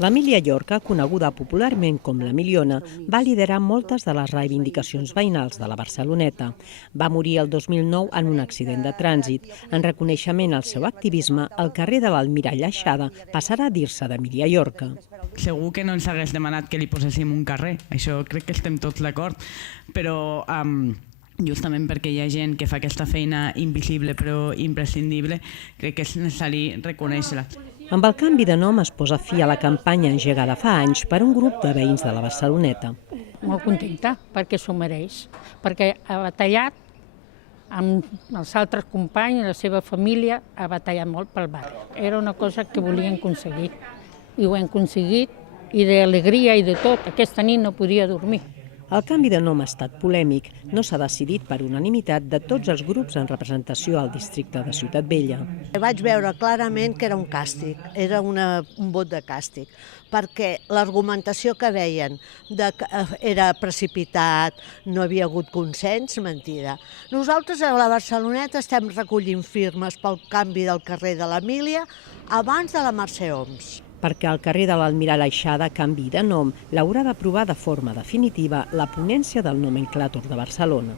L'Emília Llorca, coneguda popularment com la Miliona, va liderar moltes de les reivindicacions veïnals de la Barceloneta. Va morir el 2009 en un accident de trànsit. En reconeixement al seu activisme, el carrer de l'Almirall Aixada passarà a dir-se d'Emília Llorca. Segur que no ens hagués demanat que li poséssim un carrer, això crec que estem tots d'acord, però justament perquè hi ha gent que fa aquesta feina invisible però imprescindible, crec que és necessari reconèixer-la. Amb el canvi de nom es posa fi a la campanya engegada fa anys per un grup de veïns de la Barceloneta. Molt contenta, perquè s'ho mereix, perquè ha batallat amb els altres companys, la seva família ha batallat molt pel barri. Era una cosa que volien aconseguir i ho hem aconseguit, i d'alegria i de tot. Aquesta nit no podia dormir. El canvi de nom ha estat polèmic. No s'ha decidit per unanimitat de tots els grups en representació al districte de Ciutat Vella. Vaig veure clarament que era un càstig, era un vot de càstig, perquè l'argumentació que deien que era precipitat, no havia hagut consens, mentida. Nosaltres a la Barceloneta estem recollint firmes pel canvi del carrer de l'Emília abans de la Mercè Homs. Perquè el carrer de l'Almirall Aixada canviï de nom, l'haurà d'aprovar de forma definitiva la ponència del nomenclàtor de Barcelona.